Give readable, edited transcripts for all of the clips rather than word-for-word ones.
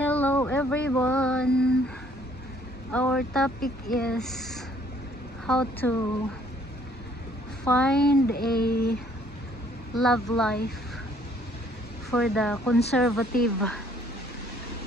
Hello everyone. Our topic is how to find a love life for the conservative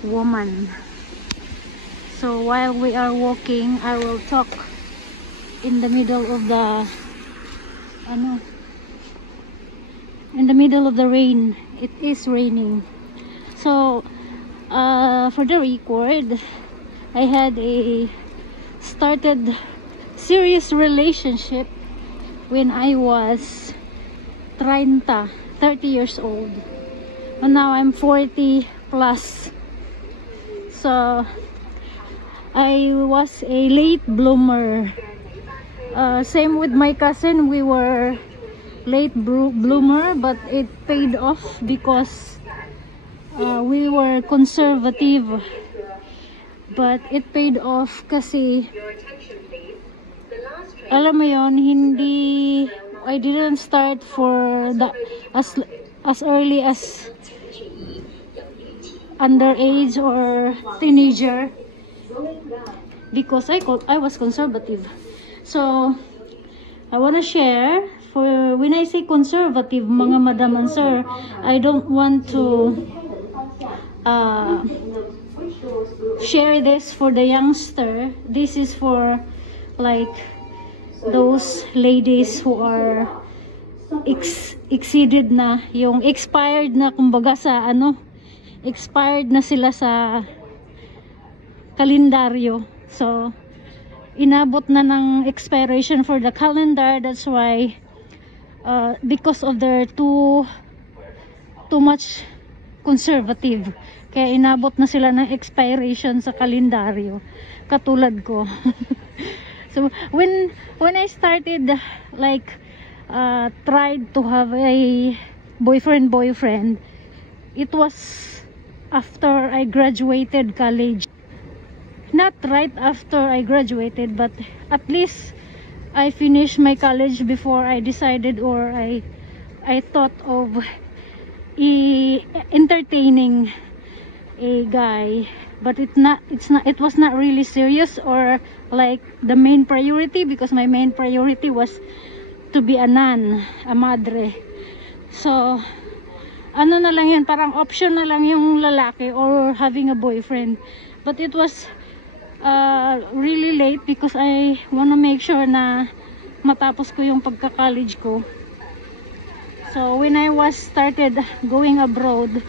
woman. So while we are walking, I will talk in the middle of the rain. It is raining. So for the record, I had a started serious relationship when I was 30 years old, and now I'm 40 plus. So I was a late bloomer. Same with my cousin, we were late bloomer, but it paid off because we were conservative, but it paid off kasi alam mo yon, I didn't start for as early as underage or teenager because I was conservative. So I want to share, for when I say conservative, mga madam and sir, I don't want to share this for the youngster. This is for like those ladies who are exceeded na, yung expired na, kumbaga sa expired na sila sa kalendaryo. So inabot na ng expiration for the calendar. That's why because of their too much conservative, kaya inabot na sila ng expiration sa kalendaryo, katulad ko. So when I started like tried to have a boyfriend, it was after I graduated college. Not right after I graduated, but at least I finished my college before I decided, or I thought of entertaining a guy. But it was not really serious or like the main priority, because my main priority was to be a nun, a madre. So ano na lang yun, parang option na lang yung lalaki or having a boyfriend. But it was really late because I wanna make sure na matapos ko yung pagka-college ko. So when I was started going abroad,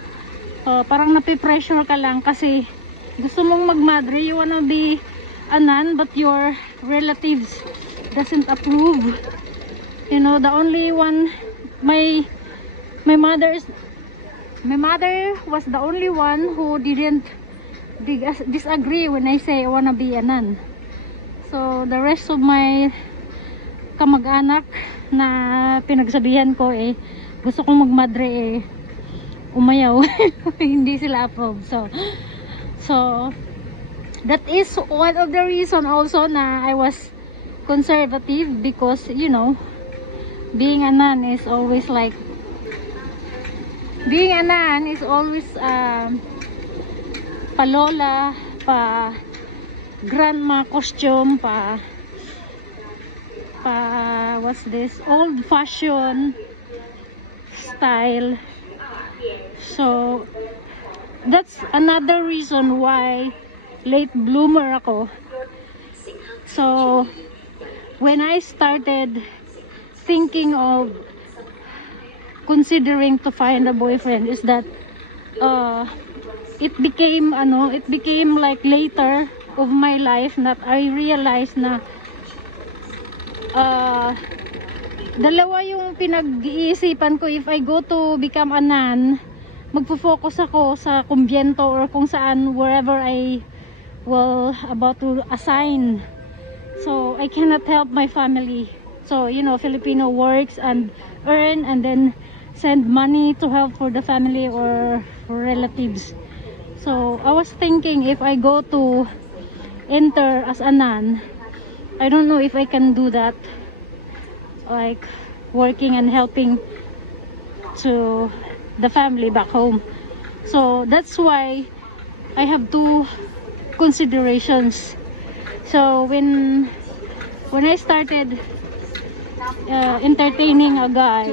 parang napipressure ka lang kasi gusto mong magmadre, you wanna be a nun, but your relatives doesn't approve. You know, the only one, my mother was the only one who didn't disagree when I say I wanna be a nun. So the rest of my kamag-anak na pinagsabihan ko gusto kong magmadre, umayaw. Hindi sila approve. So that is one of the reason also na I was conservative, because you know, being a nun is always pa lola, pa grandma costume, pa what's this, old fashion style. So that's another reason why late bloomer ako. So when I started thinking of considering to find a boyfriend, is that it became like later of my life that I realized na dalawa yung pinag-iisipan ko. If I go to become a nun, magpo-focus ako sa kumbyento or kung saan, wherever I will about to assign. So I cannot help my family. So you know, Filipino works and earn and then send money to help for the family or for relatives. So I was thinking, if I go to enter as a nun, I don't know if I can do that, like working and helping to the family back home. So that's why I have two considerations. So when I started entertaining a guy,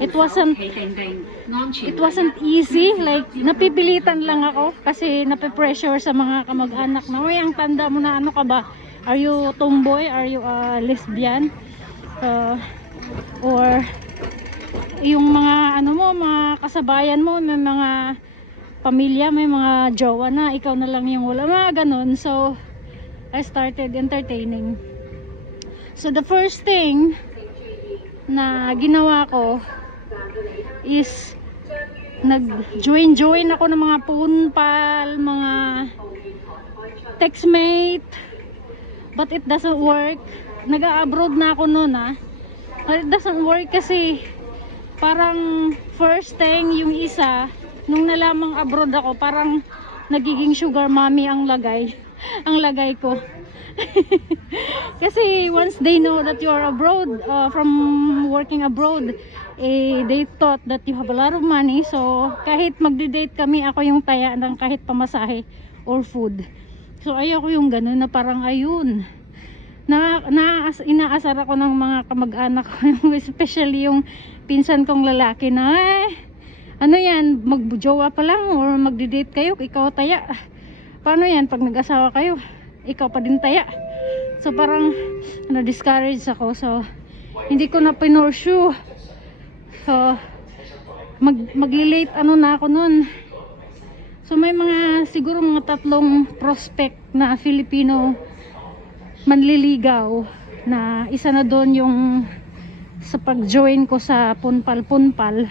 it wasn't easy. Like, napipilitan lang ako kasi nape-pressure sa mga kamag-anak na, "Uy, ang tanda mo na, ano ka ba? Are you tomboy? Are you a lesbian?" Or yung mga ano mo, mga kasabayan mo, may mga pamilya, may mga jowa na, ikaw na lang yung wala, mga ganun. So I started entertaining. So the first thing na ginawa ko is nag-join ako ng mga punpal, mga textmate, but it doesn't work. Nag-a-abroad na ako noon, but it doesn't work kasi parang first thing yung isa, nung nalamang abroad ako, parang nagiging sugar mommy ang lagay ko. Kasi once they know that you are abroad, from working abroad, they thought that you have a lot of money. So kahit magdi-date kami, ako yung taya ng kahit pamasahe or food. So ayoko yung ganun na parang ayun. Inaasar ako ng mga kamag-anak ko, especially yung pinsan kong lalaki na, ano yan, magjowa pa lang or magdi-date kayo, ikaw taya. Paano yan pag nag-asawa kayo? Ikaw pa din taya. So parang na-discourage ako. So hindi ko na pinursue. So magli-late na ako nun. So may siguro mga 3 prospect na Filipino manliligaw, na isa na doon yung sa pag-join ko sa punpal.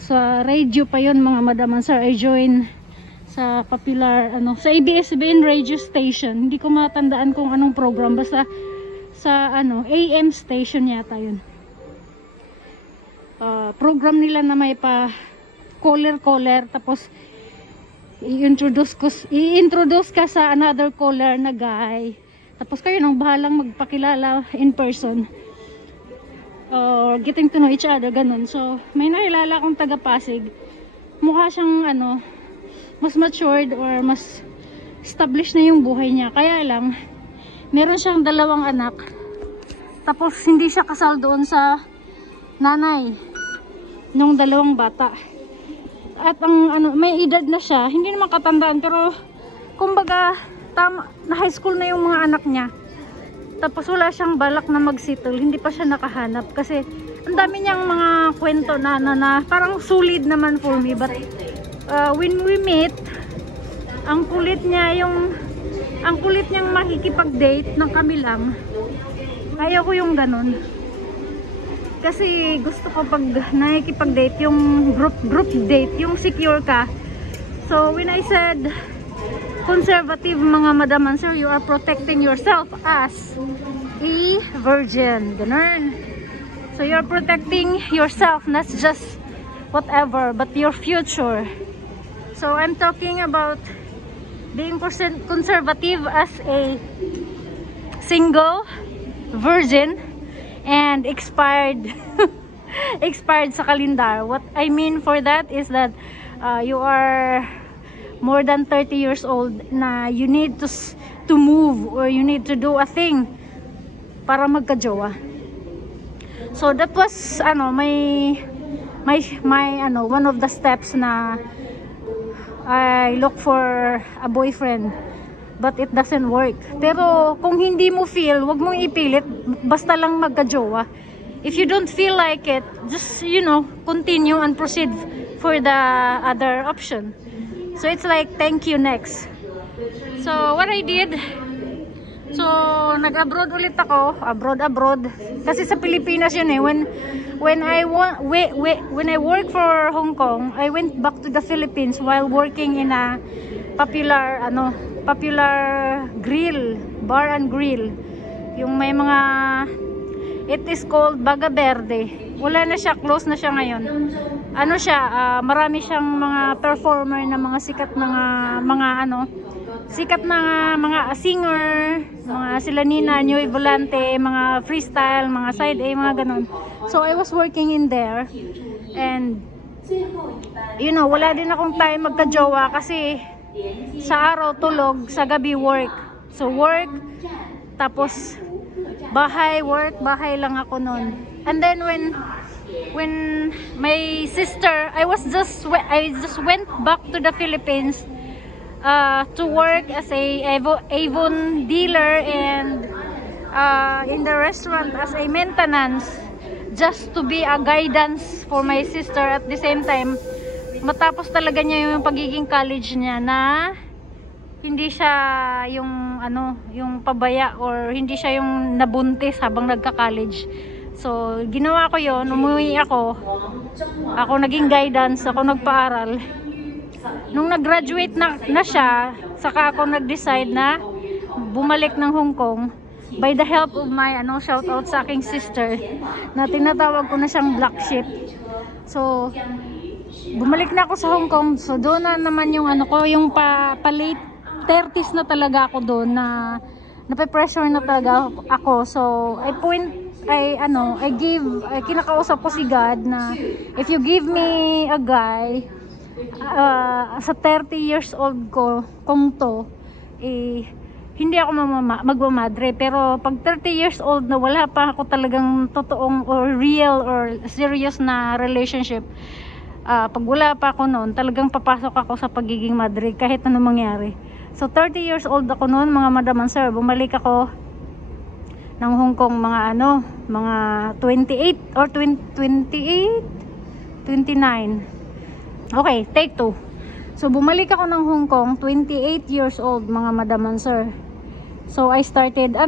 Sa radio pa yon, mga madam and sir. I join sa popular, sa ABS-CBN radio station. Hindi ko matandaan kung anong program, basta sa AM station yata yun. Program nila na may pa caller, tapos i-introduce ka sa another caller na guy, tapos kayo nang bahalang magpakilala in person or getting to know each other, ganun. So may nakilala akong taga Pasig, mukha siyang mas matured or mas established na yung buhay niya, kaya lang meron siyang 2 anak, tapos hindi siya kasal doon sa nanay nung 2 bata. At ang may edad na siya, hindi naman katandaan, pero kumbaga na high school na yung mga anak niya. Tapos wala siyang balak na mag-settle, hindi pa siya nakahanap kasi ang dami niyang mga kwento na parang solid naman for me. But when we meet, ang kulit niyang makikipag-date ng kami lang. Ayaw ko yung ganun. Kasi gusto ko pag nakikipag-date, yung group date, yung secure ka. So when I said conservative, mga madam and sir, you are protecting yourself as a virgin. Ganun. So you're protecting yourself, not just whatever, but your future. So I'm talking about being conservative as a single virgin and expired sa kalendar. What I mean for that is that you are more than 30 years old, na you need to move or you need to do a thing para magka-jowa. So that was one of the steps na I look for a boyfriend, but it doesn't work. Pero kung hindi mo feel, wag mong ipilit, basta lang magka-jowa. If you don't feel like it, just continue and proceed for the other option. So it's like, thank you, next. So what I did, so nag-abroad ulit ako, abroad. Kasi sa Pilipinas yun eh. When I work for Hong Kong, I went back to the Philippines while working in a popular grill, bar and grill. Yung may mga, it is called Baga Verde. Wala na siya, close na siya ngayon. Marami siyang mga performer na mga sikat na mga singer, mga sila Nina, New Volante, mga freestyle, mga side A, mga ganun. So I was working in there, and wala din akong time magka-jowa kasi sa araw tulog, sa gabi work. So work, tapos bahay, work, bahay lang ako noon. And then when my sister, I just went back to the Philippines to work as a Avon dealer and in the restaurant as a maintenance, just to be a guidance for my sister. At the same time, matapos talaga niya yung pagiging college niya, na hindi siya yung yung pabaya, or hindi siya yung nabuntis habang nagka-college. So ginawa ko yon, umuwi ako naging guidance, ako nagpaaral. Nung nag-graduate na siya, saka ako nag-decide na bumalik ng Hong Kong by the help of my shout out sa aking sister, na tinatawag ko na siyang black sheep. So bumalik na ako sa Hong Kong. So doon na naman yung yung pa-late 30s na talaga ako doon, na nape-pressure na talaga ako. So kinakausap ko si God na if you give me a guy sa 30 years old ko, kung to hindi ako magmamadre. Pero pag 30 years old na wala pa ako talagang totoong or real or serious na relationship, pag wala pa ako noon, talagang papasok ako sa pagiging madre kahit anong mangyari. So 30 years old ako noon, mga madam and sir. Bumalik ako ng Hong Kong mga mga 28 or 29. Okay, take 2. So bumalik ako ng Hong Kong 28 years old, mga madam and sir. So I started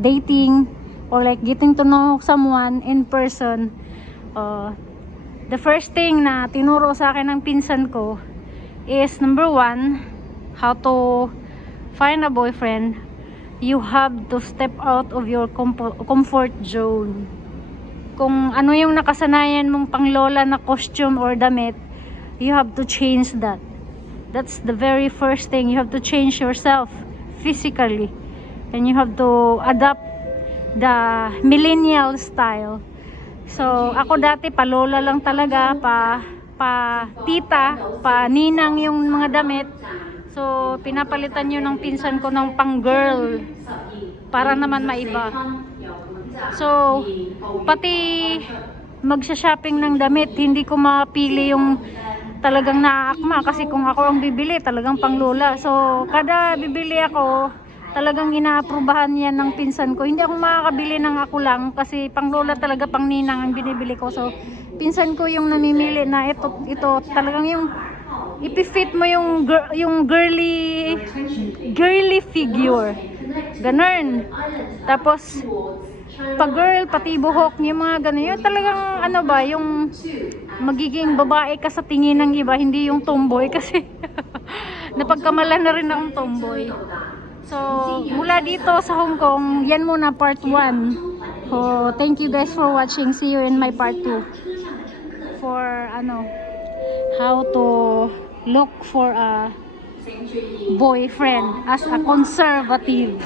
dating, or like getting to know someone in person. The first thing na tinuro sa akin ng pinsan ko is, number 1, how to find a boyfriend. You have to step out of your comfort zone. Kung ano yung nakasanayan mong panglola na costume or damit, you have to change that. That's the very first thing. You have to change yourself physically, and you have to adapt the millennial style. So ako dati palola lang talaga, pa tita, pa ninang yung mga damit. So pinapalitan yun ng pinsan ko ng pang girl para naman maiba. So pati magsha-shopping ng damit, hindi ko mapili yung talagang naaakma, kasi kung ako ang bibili, talagang panglola. So kada bibili ako, talagang inaaprubahan yan ng pinsan ko. Hindi ako makakabili ng ako lang, kasi panglola talaga, pang ninang ang binibili ko. So pinsan ko yung namimili na ito talagang yung ipifit mo yung girly figure, ganun. Tapos pag girl, pati buhok, yung mga ganun, yung talagang yung magiging babae ka sa tingin ng iba, hindi yung tomboy, kasi napagkamalan na rin ang tomboy. So mula dito sa Hong Kong, yan muna part 1. So thank you guys for watching. See you in my part 2 for how to look for a boyfriend as a conservative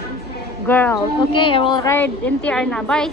girl. Okay, I will ride NTR na. Bye.